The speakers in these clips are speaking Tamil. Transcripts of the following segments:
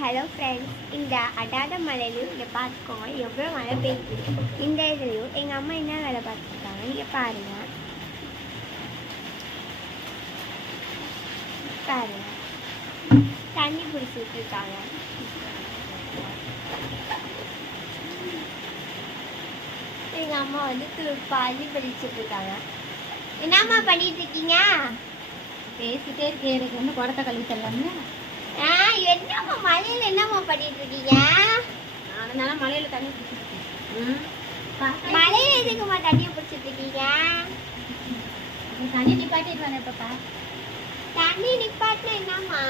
ஹலோ ஃப்ரெண்ட்ஸ், இந்த அடாத மழையிலையும் இங்கே பார்த்துக்கோங்க எவ்வளோ மழை பெய்யுது. இந்த இதுலையும் எங்கள் அம்மா என்ன வேலை பார்த்துருக்காங்க இங்கே பாருங்க. தண்ணி பிடிச்சிட்டு இருக்காங்க. எங்கள் அம்மா வந்து பாதி பிடிச்சிட்டு இருக்காங்க. என்னம்மா பண்ணிட்டு இருக்கீங்க? பேசிட்டே இருக்கே, எனக்கு வந்து குடத்தை கழுவி தரலாம்ல. என்னம்மா மழையில என்னம்மா பண்ணிட்டு இருக்கீங்க? அதனால மழையில தண்ணி பிடிச்சிருக்கேன். மழையில எதுக்குமா தண்ணியை பிடிச்சிட்டு இருக்கீங்க? தண்ணி நிப்பாட்டிட்டு வரேன். பாப்பா தண்ணி நிப்பாட்டினா என்னம்மா?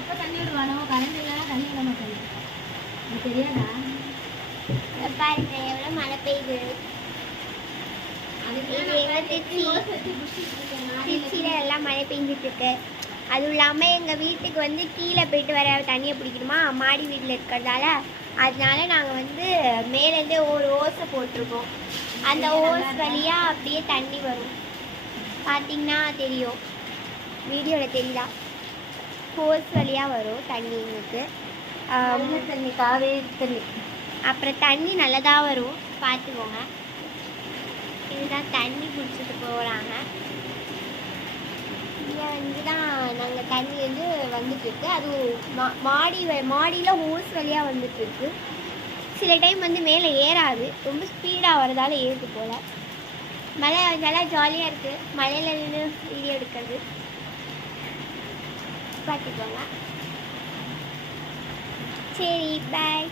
எப்போ தண்ணி விடுவானோ, கரண்ட் இல்லைன்னா தண்ணி விட மாட்டேன். எனக்கு தெரியாதா? பாருங்க எவ்வளோ மழை பெய்யுது. திருச்சியில எல்லாம் மழை பெஞ்சிட்டு இருக்கு. அதுவும் இல்லாமல் எங்கள் வீட்டுக்கு வந்து கீழே போயிட்டு வர தண்ணியை பிடிக்கணுமா, மாடி வீட்டில் இருக்கிறதால. அதனால நாங்கள் வந்து மேலேருந்தே ஒரு ஓஸை போட்டிருக்கோம். அந்த ஓஸ் வழியாக அப்படியே தண்ணி வரும். பார்த்தீங்கன்னா தெரியும், வீடியோவில் தெரியுதா? ஓஸ் வழியாக வரும் தண்ணி எங்களுக்கு. தண்ணி காவேரி தண்ணி. அப்புறம் தண்ணி நல்லதாக வரும், பார்த்துக்கோங்க. இதுதான் தண்ணி குடிச்சிட்டு போகிறாங்க. இங்கே வந்து தான் நாங்கள் தண்ணி வந்து வந்துட்டுருக்கு. அதுவும் மாடியில் ஹோஸ் வழியாக வந்துட்டுருக்கு. சில டைம் வந்து மேலே ஏறாது, ரொம்ப ஸ்பீடாக வரதால ஏறுது போல். மழை வந்தாலும் ஜாலியாக இருக்குது மழையில் நின்று வீடியோ எடுக்கிறது. பார்த்துக்கோங்க. சரி, பாய்.